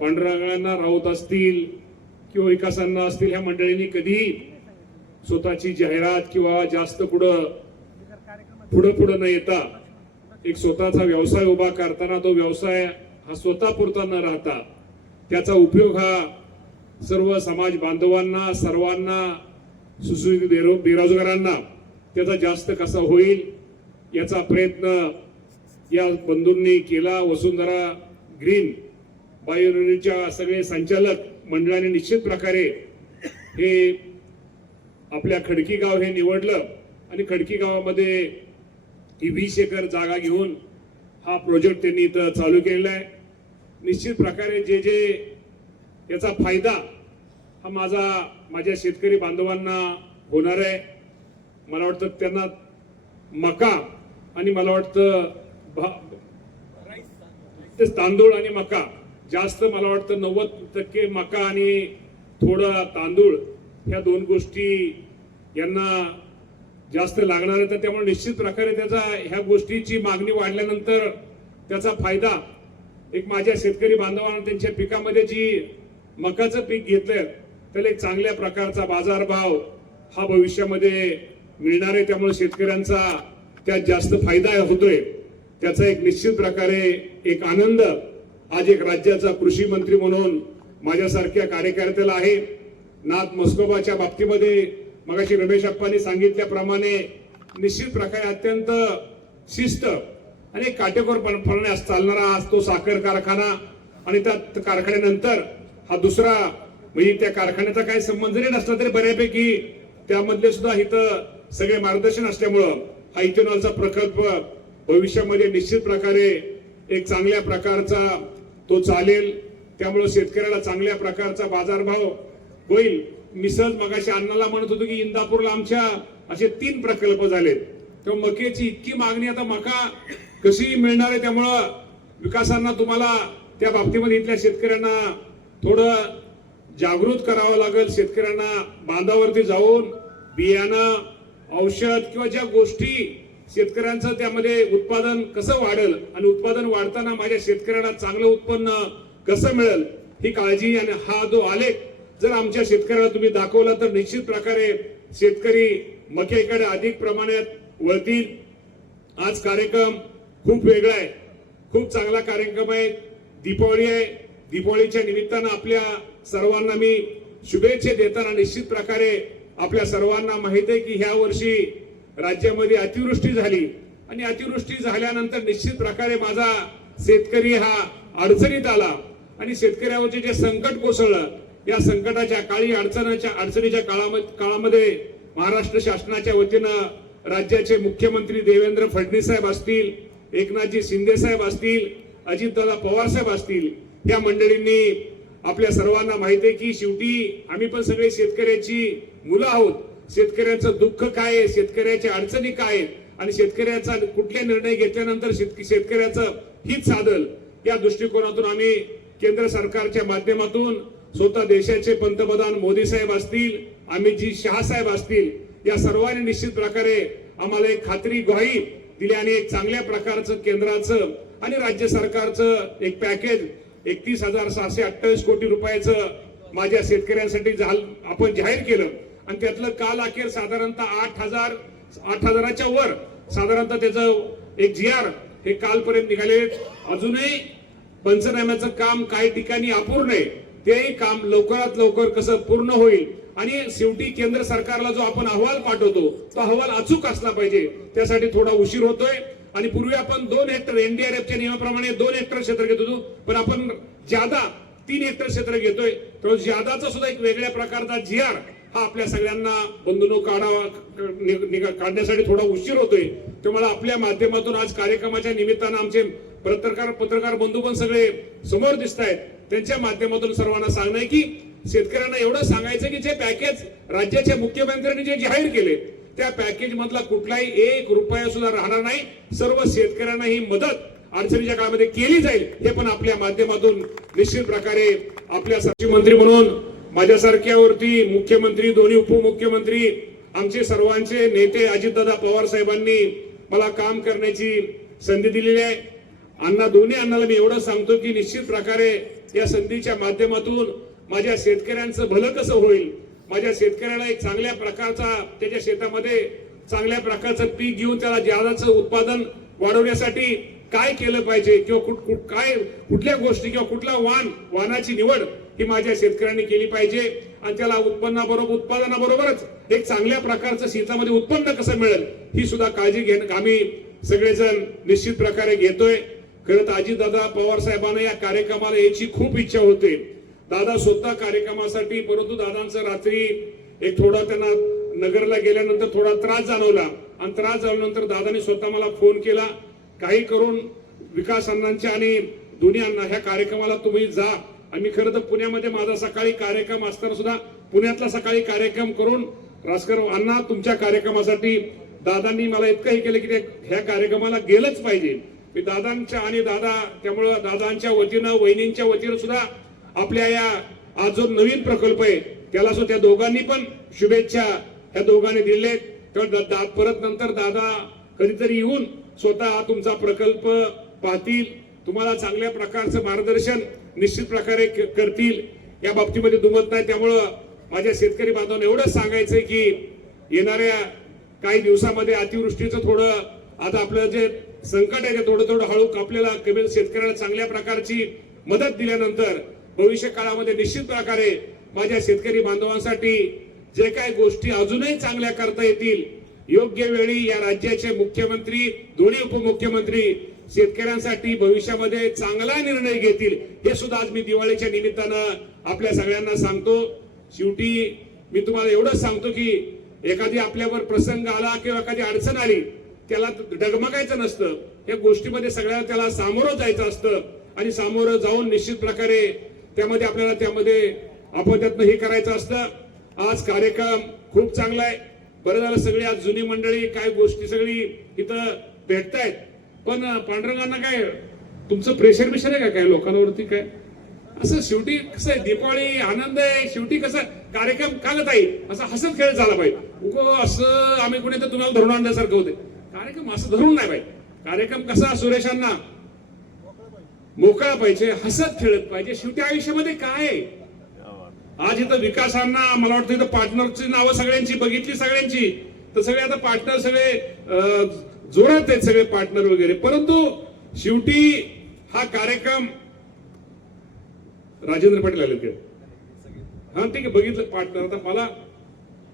पांडुरंगांना राऊत असतील किंवा विकासांना असतील ह्या मंडळींनी कधी स्वतःची जाहिरात किंवा जास्त पुढं पुढं पुढं न येता एक स्वतःचा व्यवसाय उभा करताना तो व्यवसाय हा स्वतः पुरता न राहता त्याचा उपयोग हा सर्व समाज बांधवांना सर्वांना सुसूचित बेरो- बेरोजगारांना त्याचा जास्त कसा होईल याचा प्रयत्न या बंधूंनी केला. वसुंधरा ग्रीन बायोरिच्या सगळे संचालक मंडळाने निश्चित प्रकारे हे आपल्या खडकी गाव हे निवडलं आणि खडकी गावामध्ये ही वीस एकर जागा घेऊन हा प्रोजेक्ट त्यांनी इथं चालू केलेला आहे. निश्चित प्रकारे जे जे याचा फायदा हा माझा माझ्या शेतकरी बांधवांना होणार आहे. मला वाटतं त्यांना मका आणि मला वाटतं भा- ते तांदूळ आणि मका. जास्त मला वाटतं नव्वद टक्के मका आणि थोडं तांदूळ ह्या दोन गोष्टी यांना जास्त लागणार आहे तर त्यामुळे निश्चित प्रकारे त्याचा ह्या गोष्टीची मागणी वाढल्यानंतर त्याचा फायदा एक माझ्या शेतकरी बांधवांना त्यांच्या पिकामध्ये जी मकाचं पीक घेतलंय त्याला एक चांगल्या प्रकारचा बाजारभाव हा भविष्यामध्ये मिळणार आहे. त्यामुळे शेतकऱ्यांचा त्यात जास्त फायदा होतोय. त्याचा एक निश्चित प्रकारे एक आनंद आज एक राज्याचा कृषी मंत्री म्हणून माझ्यासारख्या कार्यकर्त्याला आहे. नाथ मस्कोबाच्या बाबतीमध्ये मगाशी रमेश अप्पांनी सांगितल्याप्रमाणे निश्चित प्रकारे अत्यंत शिस्त आणि काटेकोरपणे चालणारा आज तो साखर कारखाना आणि त्या कारखान्यानंतर हा दुसरा म्हणजे त्या कारखान्याचा काही संबंध जरी नसला तरी बऱ्यापैकी त्यामधले सुद्धा इथं सगळे मार्गदर्शन असल्यामुळं हा इथेनॉलचा प्रकल्प भविष्यामध्ये निश्चित प्रकारे एक चांगल्या प्रकारचा तो चालेल. त्यामुळं शेतकऱ्याला चांगल्या प्रकारचा बाजारभाव होईल. मी सहज मगाशी अण्णाला म्हणत होतो की इंदापूरला आमच्या असे तीन प्रकल्प झालेत. तेव्हा मकेची इतकी मागणी आता मका कशी मिळणार आहे त्यामुळं विकासांना तुम्हाला त्या बाबतीमध्ये इथल्या शेतकऱ्यांना थोडं जागृत करावं लागेल. शेतकऱ्यांना बांधावरती जाऊन बियाणं औषध किंवा ज्या गोष्टी शेतकऱ्यांचं त्यामध्ये उत्पादन कसं वाढेल आणि उत्पादन वाढताना माझ्या शेतकऱ्यांना चांगलं उत्पन्न कसं मिळेल ही काळजी आणि हा जो आलेख जर आमच्या शेतकऱ्याला तुम्ही दाखवला तर निश्चित प्रकारे शेतकरी मक्याकडे अधिक प्रमाणात वळतील. आज कार्यक्रम खूप वेगळा आहे. खूप चांगला कार्यक्रम आहे. दीपावली आहे. दीपावलीच्या निमित्तानं आपल्या सर्वांना मी शुभेच्छा देताना निश्चित प्रकारे आपल्या सर्वांना माहीत आहे की ह्या वर्षी राज्यामध्ये अतिवृष्टी झाली आणि अतिवृष्टी झाल्यानंतर निश्चित प्रकारे माझा शेतकरी हा अडचणीत आला. आणि शेतकऱ्यावरचे जे संकट कोसळलं या संकटाच्या काळी अडचणाच्या अडचणीच्या काळामध्ये काळामध्ये महाराष्ट्र शासनाच्या वतीनं राज्याचे मुख्यमंत्री देवेंद्र फडणवीस साहेब असतील एकनाथजी शिंदे साहेब असतील अजितदादा पवार साहेब असतील या मंडळींनी आपल्या सर्वांना माहिती आहे की शेवटी आम्ही पण सगळे शेतकऱ्याची मुलं आहोत. शेतकऱ्याचं दुःख काय आहे? शेतकऱ्याच्या अडचणी काय आहेत? आणि शेतकऱ्याचा कुठले निर्णय घेतल्यानंतर शेतक- शेतकऱ्याचं हित साधल? या दृष्टिकोनातून आम्ही केंद्र सरकारच्या माध्यमातून स्वतः देशाचे पंतप्रधान मोदी साहेब असतील अमितजी शहा साहेब असतील या सर्वांनी निश्चित प्रकारे आम्हाला एक खात्री ग्वाही दिली आणि एक चांगल्या प्रकारचं केंद्राचं आणि राज्य सरकारचं एक पॅकेज एकतीस हजार सहाशे अठ्ठावीस कोटी रुपयाचं माझ्या शेतकऱ्यांसाठी आपण जाहीर केलं. आणि त्यातलं काल अखेर साधारणतः आठ हजार आठ हजाराच्या वर साधारणतः त्याचं एक जी आर हे कालपर्यंत निघाले. अजूनही पंचनाम्याचं काम काही ठिकाणी अपूर्ण आहे. तेही काम लवकरात लवकर कसं पूर्ण होईल आणि शेवटी केंद्र सरकारला जो आपण अहवाल पाठवतो तो अहवाल अचूक असला पाहिजे. त्यासाठी थोडा उशीर होतोय. आणि पूर्वी आपण दोन हेक्टर एनडीआरएफच्या नियमाप्रमाणे दोन हेक्टर क्षेत्र घेत होतो. पण आपण ज्यादा तीन हेक्टर क्षेत्र घेतोय तर ज्यादाचा सुद्धा एक वेगळ्या प्रकारचा जी आर हा आपल्या सगळ्यांना बंधुनो काढावा निघा- काढण्यासाठी थोडा उशीर होतोय. तुम्हाला आपल्या माध्यमातून आज कार्यक्रमाच्या निमित्तानं आमचे पत्रकार पत्रकार बंधू पण सगळे समोर दिसत आहेत. त्यांच्या माध्यमातून सर्वांना सांगणं आहे की शेतकऱ्यांना एवढं सांगायचं की जे पॅकेज राज्याच्या मुख्यमंत्र्यांनी जे जाहीर केले त्या पॅकेज मधला कुठलाही एक रुपया सुद्धा राहणार नाही. सर्व शेतकऱ्यांना ही मदत अडचणीच्या काळामध्ये केली जाईल हे पण आपल्या माध्यमातून निश्चित प्रकारे आपल्या सचिव मंत्री म्हणून माझ्यासारख्यावरती मुख्यमंत्री दोन्ही उपमुख्यमंत्री आमचे सर्वांचे नेते अजितदादा पवार साहेबांनी मला काम करण्याची संधी दिलेली आहे. अण्णा दोन्ही अण्णाला मी एवढं सांगतो की निश्चित प्रकारे या संधीच्या माध्यमातून माझ्या शेतकऱ्यांचं भलं कसं होईल माझ्या शेतकऱ्याला एक चांगल्या प्रकारचा त्याच्या शेतामध्ये चांगल्या प्रकारचं पीक घेऊन त्याला जादाचं उत्पादन वाढवण्यासाठी काय केलं पाहिजे किंवा कुठ कुठ- काय कुठल्या गोष्टी किंवा कुठला वाण वाहनाची निवड ही माझ्या शेतकऱ्यांनी केली पाहिजे. आणि त्याला उत्पन्नाबरोबर उत्पादनाबरोबरच एक चांगल्या प्रकारचं शेतामध्ये उत्पन्न कसं मिळेल ही सुद्धा काळजी घेणं आम्ही सगळेजण निश्चित प्रकारे घेतोय. खरं तर अजितदादा पवार साहेबांना या कार्यक्रमाला यायची खूप इच्छा होते. दादा स्वतः कार्यक्रमासाठी परंतु दादांचं रात्री एक थोडा त्यांना नगरला गेल्यानंतर थोडा त्रास जाणवला. आणि त्रास झाल्यानंतर दादानी स्वतः मला फोन केला काही करून विकास अण्णांच्या आणि दोन्ही अण्णा ह्या कार्यक्रमाला तुम्ही जा. आणि खरं तर पुण्यामध्ये माझा सकाळी कार्यक्रम असताना सुद्धा पुण्यातला सकाळी कार्यक्रम करून राजकर अण्णा तुमच्या कार्यक्रमासाठी दादांनी मला इतकं हे केलं की ते ह्या कार्यक्रमाला गेलंच पाहिजे. मी दादांच्या आणि दादा त्यामुळं दादांच्या वतीनं वहिनींच्या वतीनं सुद्धा आपल्या या आज जो नवीन प्रकल्प आहे त्याला सुद्धा त्या दोघांनी पण शुभेच्छा ह्या दोघांनी दिलेत तर दा- परत नंतर दादा कधीतरी येऊन स्वतः तुमचा प्रकल्प पाहतील. तुम्हाला चांगल्या प्रकारचं मार्गदर्शन निश्चित प्रकारे क- करतील. या बाबतीमध्ये दुमत नाही. त्यामुळं माझ्या शेतकरी बांधवांना एवढंच सांगायचंय की येणाऱ्या काही दिवसामध्ये अतिवृष्टीचं थोडं आता आपलं जे संकट आहे ते थोडं थोडं हळू कापलेला कमी शेतकऱ्याला चांगल्या प्रकारची मदत दिल्यानंतर भविष्य काळामध्ये निश्चित प्रकारे माझ्या शेतकरी बांधवांसाठी जे काही गोष्टी अजूनही चांगल्या करता येतील योग्य वेळी या राज्याचे मुख्यमंत्री दोन्ही उपमुख्यमंत्री शेतकऱ्यांसाठी भविष्यामध्ये चांगला निर्णय घेतील हे सुद्धा आज मी दिवाळीच्या निमित्तानं आपल्या सगळ्यांना सांगतो. शेवटी मी तुम्हाला एवढंच सांगतो की एखादी आपल्यावर प्रसंग आला किंवा एखादी अडचण आली त्याला डगमगायचं नसतं. या गोष्टीमध्ये सगळ्या त्याला सामोरं जायचं असतं आणि सामोरं जाऊन निश्चित प्रकारे त्यामध्ये आपल्याला त्यामध्ये आपण हे करायचं असतं. आज कार्यक्रम खूप चांगला आहे. बरं झालं सगळी आज जुनी मंडळी काय गोष्टी सगळी इथं भेटतायत. पण पांडुरंगांना काय तुमचं प्रेशर बिशर आहे का काय लोकांवरती काय? असं शेवटी कसं आहे दीपावली आनंद आहे शेवटी कसं कार्यक्रम कागत आहे असं हसत खेळत झाला पाहिजे. उगो असं आम्ही कुणी तर तुम्हाला धरून आणल्यासारखं होते. कार्यक्रम असं धरून नाही पाहिजे कार्यक्रम कसा सुरेशांना? मोकळा पाहिजे हसत खेळत पाहिजे. शेवटी आयुष्यामध्ये काय आहे? आज इथं विकासांना मला वाटतं इथं पार्टनरची नावं सगळ्यांची बघितली सगळ्यांची. तर सगळे आता पार्टनर सगळे जोरात आहेत सगळे पार्टनर वगैरे. परंतु शेवटी हा कार्यक्रम राजेंद्र पाटील आले ते हा ठीक आहे बघितलं पार्टनर आता मला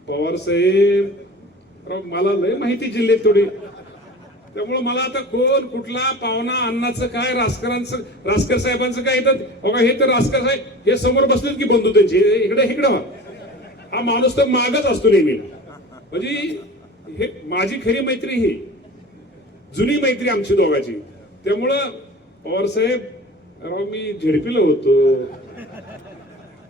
पवार साहेब मला लय माहिती जिल्ह्यात थोडी. त्यामुळे मला आता कोण कुठला पाहुणा अन्नाचं काय राजकरांचं राजकर साहेबांचं काय येतात? बघा हे तर राजकर साहेब हे समोर बसलेत की बंधू त्यांचे? इकडे इकडे हा माणूस तर मागच असतो नेहमी. म्हणजे हे माझी खरी मैत्री ही. जुनी मैत्री आमची दोघाची. त्यामुळं पवार साहेब राव मी झेडपीला होतो.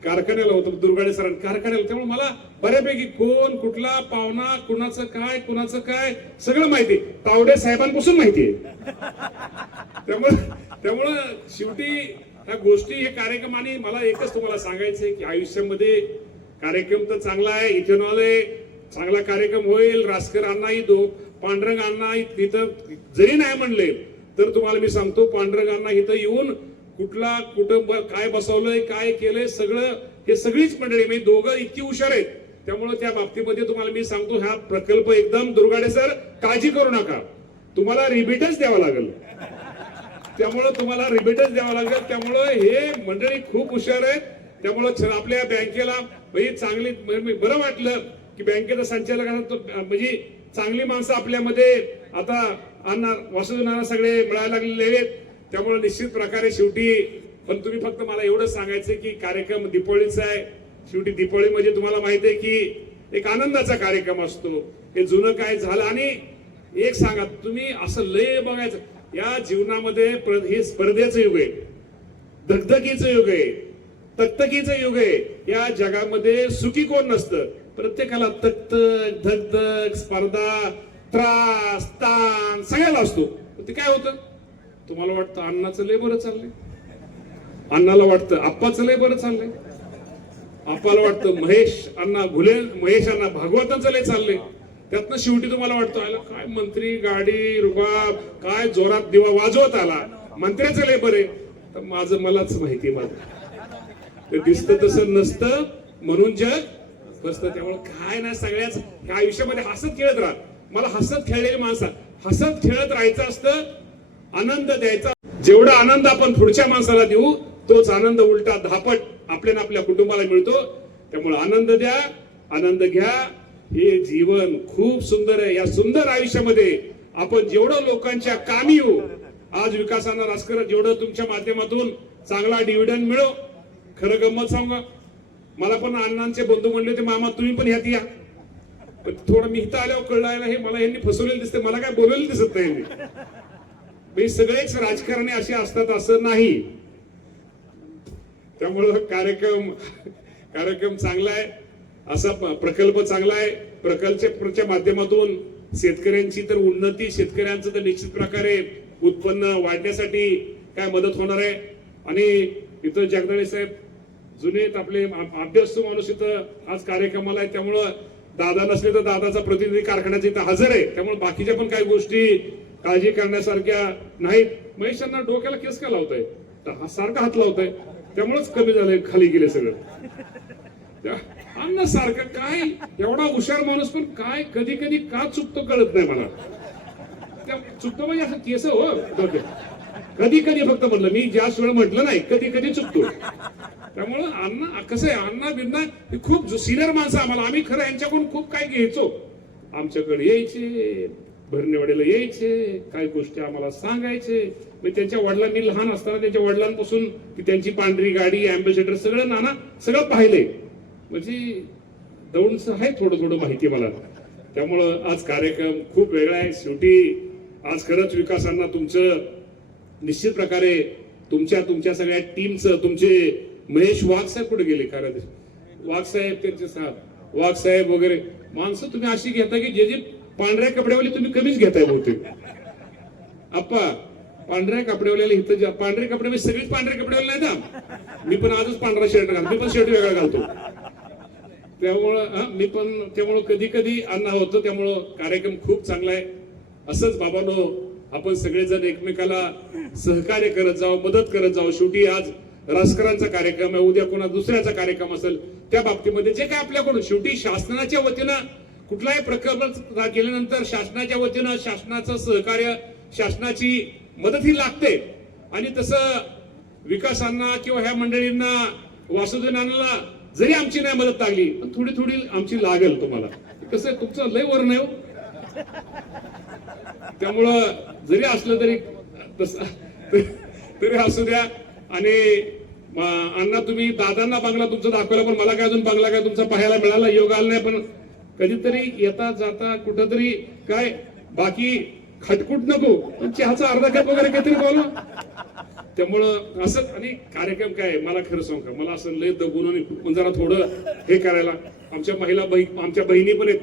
कारखान्याला होतो दुर्गाडे सरांनी कारखान्याला. त्यामुळे मला बऱ्यापैकी कोण कुठला पाहुणा कुणाचं काय कुणाचं काय सगळं माहिती तावडे साहेबांपासून माहिती आहे. त्यामुळं त्यामुळं शेवटी ह्या गोष्टी हे कार्यक्रम आणि मला एकच तुम्हाला सांगायचंय की आयुष्यामध्ये कार्यक्रम तर चांगला आहे इथेनॉल आहे. चांगला कार्यक्रम होईल रासकर अण्णाही दो पांडुरंग तिथं जरी नाही म्हणले तर तुम्हाला मी सांगतो पांडुरंग इथं येऊन कुठला कुठं काय बसवलंय काय केलंय सगळं हे सगळीच मंडळी मी दोघं इतकी हुशार आहेत. त्यामुळे त्या बाबतीमध्ये तुम्हाला मी सांगतो हा प्रकल्प एकदम दुर्गाडे सर काळजी करू नका. तुम्हाला रिबीटच द्यावा लागेल. त्यामुळं तुम्हाला रिबीटच द्यावा लागेल. त्यामुळं हे मंडळी खूप हुशार आहेत. त्यामुळं आपल्या बँकेला म्हणजे चांगली बरं वाटलं की बँकेचा संचालक म्हणजे चांगली माणसं आपल्यामध्ये आता अण्णा वासुदेवनाना सगळे मिळायला लागलेले आहेत. त्यामुळे निश्चित प्रकारे शेवटी पण तुम्ही फक्त मला एवढंच सांगायचं की कार्यक्रम दीपावलीचा आहे. शेवटी दीपावली म्हणजे तुम्हाला माहिती आहे की एक आनंदाचा कार्यक्रम असतो. हे जुनं काय झालं आणि एक सांगा तुम्ही असं लय बघायचं या जीवनामध्ये प्र- हे स्पर्धेचं युग आहे. धगधगीचं युग आहे. तकतकीचं युग आहे. या जगामध्ये सुखी कोण नसतं? प्रत्येकाला तकतक धगधग स्पर्धा त्रास ताण सगळ्याला असतो. ते काय होतं? तुम्हाला वाटतं अण्णाचं लय बरं चाललंय? अण्णाला वाटतं आप्पाचं लय बरं चाललंय? आपल्याला वाटतं महेश अण्णा घुले महेश अण्णा भागवतांचं लय चाललंय? त्यातनं शेवटी तुम्हाला वाटतं आला काय मंत्री गाडी रुबाब काय जोरात दिवा वाजवत आला? मंत्र्याचं लय बरे तर माझं मलाच माहिती आहे माझं. ते दिसतं तसं नसतं. म्हणून जग बसतं त्यामुळे काय नाही सगळ्याच ह्या आयुष्यामध्ये हसत खेळत राहा. मला हसत खेळलेली माणसं हसत खेळत राहायचं असतं आनंद द्यायचा. जेवढा आनंद आपण पुढच्या माणसाला देऊ तोच आनंद उलटा धापट आपल्या आपल्या कुटुंबाला मिळतो. त्यामुळे आनंद द्या आनंद घ्या. हे जीवन खूप सुंदर आहे. या सुंदर आयुष्यामध्ये आपण जेवढं लोकांच्या कामी येऊ आज विकासानं राजकारण जेवढं तुमच्या माध्यमातून चांगला डिव्हिडंड मिळो. खरं गंमत सांगा मला पण अण्णांचे बंधू म्हणले होते मामा तुम्ही पण ह्यात या. पण थोडं मी इथं आल्यावर कळलं हे मला यांनी फसवलेलं दिसते मला काय बोललेलं दिसत नाही मी सगळेच राजकारणी असे असतात असं नाही. त्यामुळं कार्यक्रम कार्यक्रम चांगला आहे असा प्रकल्प चांगला आहे. प्रकल्पच्या माध्यमातून शेतकऱ्यांची तर उन्नती शेतकऱ्यांचं तर निश्चित प्रकारे उत्पन्न वाढण्यासाठी काय मदत होणार आहे. आणि इथं जगदाळे साहेब जुने आपले आ- अभ्यासू माणूस इथं आज कार्यक्रमाला आहे त्यामुळं दादा नसले तर दादाचा प्रतिनिधी कारखान्याचा इथं हजर आहे. त्यामुळे बाकीच्या पण काही गोष्टी काळजी करण्यासारख्या नाहीत. महेशांना डोक्याला केस का लावताय? हा सारखा हात लावताय. त्यामुळेच कमी झालंय खाली गेले सगळं. त्या- सारखं काय? एवढा हुशार माणूस पण काय कधी कधी का चुकतो कळत नाही मला. त्या चुकतो म्हणजे असं केस हो. कधी कधी फक्त म्हटलं मी ज्या वेळ म्हटलं नाही कधी कधी चुकतो त्यामुळं अण्णा कसं आहे अण्णा बिन्ना हे खूप सिनियर माणसं आम्हाला आम्ही खरं यांच्याकडून खूप काय घ्यायचो. आमच्याकडे यायचे भरणेवाडीला यायचे काय गोष्टी आम्हाला सांगायचे. मग त्यांच्या वडिलांनी लहान असताना त्यांच्या वडिलांपासून त्यांची पांढरी गाडी अँबेसेडर सगळं नाना सगळं पाहिलंय. म्हणजे दौंडचं आहे थोडं थोडं माहिती मला. त्यामुळं आज कार्यक्रम खूप वेगळा आहे शेवटी आज खरंच विकासांना तुमचं निश्चित प्रकारे तुमच्या तुमच्या सगळ्या टीमचं तुमचे महेश वाघ साहेब कुठे गेले खरं वाघ साहेब त्यांचे साहेब. वाघ साहेब वगैरे. माणसं तुम्ही अशी घेता की जे जे पांढऱ्या कपड्यावाली तुम्ही कमीच घेताय बहुतेक. आप्पा पांढऱ्या कपड्यावाल्याला इथं ज्या- पांढरे कपडे म्हणजे सगळीच पांढरे कपड्यावाले नाही ना मी पण आजच पांढरा शर्ट घालतो. मी पण शर्ट वेगळा घालतो. त्यामुळं हा, मी पण त्यामुळं कधी कधी अन्न होतं. त्यामुळं कार्यक्रम खूप चांगला आहे. असंच बाबानो आपण सगळेजण एकमेकाला सहकार्य करत जावं मदत करत जावं. शेवटी आज राजकारणाचा कार्यक्रम आहे उद्या कोणा दुसऱ्याचा कार्यक्रम असेल त्या बाबतीमध्ये जे काय आपल्याकडून शेवटी शासनाच्या वतीनं कुठलाही प्रकल्प केल्यानंतर शासनाच्या वतीनं शासनाचं सहकार्य शासनाची मदत ही लागते. आणि तसं विकासांना किंवा ह्या मंडळींना वासुदेवांना जरी आमची नाही मदत लागली पण थोडी थोडी आमची लागेल तुम्हाला. कसं तुमचं लय वर नाही हो. त्यामुळं जरी असलं तरी तसं तरी असू द्या. आणि अण्णा तुम्ही दादांना बंगला तुमचा दाखवला पण मला काय अजून बंगला काय तुमचा पाहायला मिळाला? योग आला नाही पण कधीतरी येता जाता कुठंतरी काय बाकी खटकुट नको पण चहाचा अर्धा कप वगैरे काहीतरी बोला. त्यामुळं असं आणि कार्यक्रम काय मला खरं सांग का? मला असं लय दबून आणि जरा थोडं हे करायला. आमच्या महिला बहीण आमच्या बहिणी पण आहेत.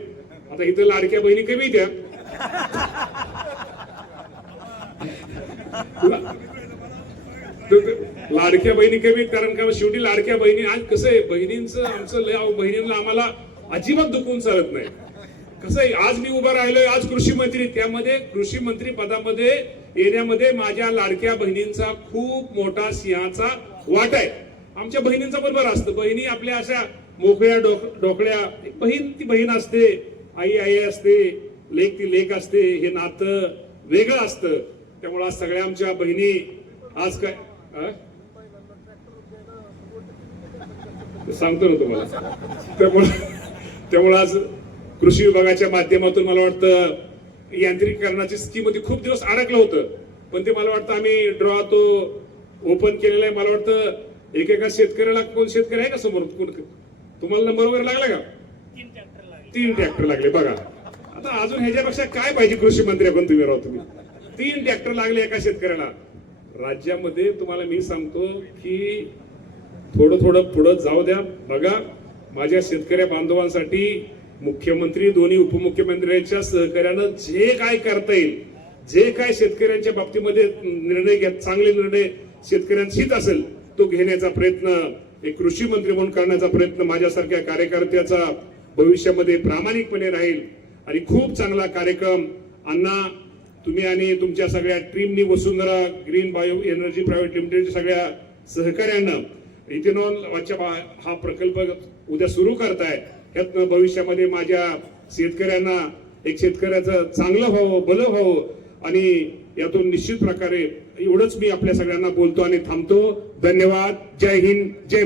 आता इथं लाडक्या बहिणी कमी त्या. लाडक्या बहिणी कमी कारण का शेवटी लाडक्या बहिणी आज कसं आहे बहिणींचं आमचं लय बहिणींना आम्हाला अजिबात दुखवून चालत नाही. कसं आहे आज मी उभा राहिलोय आज कृषी मंत्री त्यामध्ये कृषी मंत्री पदामध्ये येण्यामध्ये माझ्या लाडक्या बहिणींचा खूप मोठा सिंहाचा वाट आहे. आमच्या बहिणींचा बरोबर असतं. बहिणी आपल्या अशा मोकळ्या डोक डोकळ्या बहीण ती बहीण असते आई आई असते लेख ती लेख असते हे नातं वेगळं असतं. त्यामुळे आज सगळ्या आमच्या बहिणी आज काय सांगतो ना तुम्हाला. त्यामुळे त्यामुळे आज कृषी विभागाच्या माध्यमातून मला वाटतं यांत्रिकीकरणाची स्कीमध्ये खूप दिवस अडकलं होतं. पण ते मला वाटतं आम्ही ड्रॉ तो ओपन केलेला आहे. मला वाटतं एकेका शेतकऱ्याला कोण शेतकरी आहे का समोर? कोण तुम्हाला नंबर वगैरे लागला का? तीन ट्रॅक्टर लागले. बघा. आता अजून ह्याच्यापेक्षा काय पाहिजे कृषी मंत्री आपण तुम्ही राहू तुम्ही? तीन ट्रॅक्टर लागले एका शेतकऱ्याला. राज्यामध्ये तुम्हाला मी सांगतो की थोडं थोडं पुढं जाऊ द्या. बघा माझ्या शेतकऱ्या बांधवांसाठी मुख्यमंत्री दोन्ही उपमुख्यमंत्र्यांच्या सहकार्यानं जे काय करता येईल जे काय शेतकऱ्यांच्या बाबतीमध्ये निर्णय घ्या चांगले निर्णय शेतकऱ्यांशीच असेल तो घेण्याचा प्रयत्न एक कृषी मंत्री म्हणून करण्याचा प्रयत्न माझ्यासारख्या कार्यकर्त्याचा भविष्यामध्ये प्रामाणिकपणे राहील. आणि खूप चांगला कार्यक्रम अण्णा तुम्ही आणि तुमच्या सगळ्या टीमनी Vasundhara green bio energy private लिमिटेडच्या सगळ्या सहकार्यानं इथेनॉल हा प्रकल्प उद्या सुरू करताय. यातनं भविष्यामध्ये माझ्या शेतकऱ्यांना एक शेतकऱ्याचं चांगलं व्हावं भलं व्हावं आणि यातून निश्चित प्रकारे एवढंच मी आपल्या सगळ्यांना बोलतो आणि थांबतो. धन्यवाद. जय हिंद. जय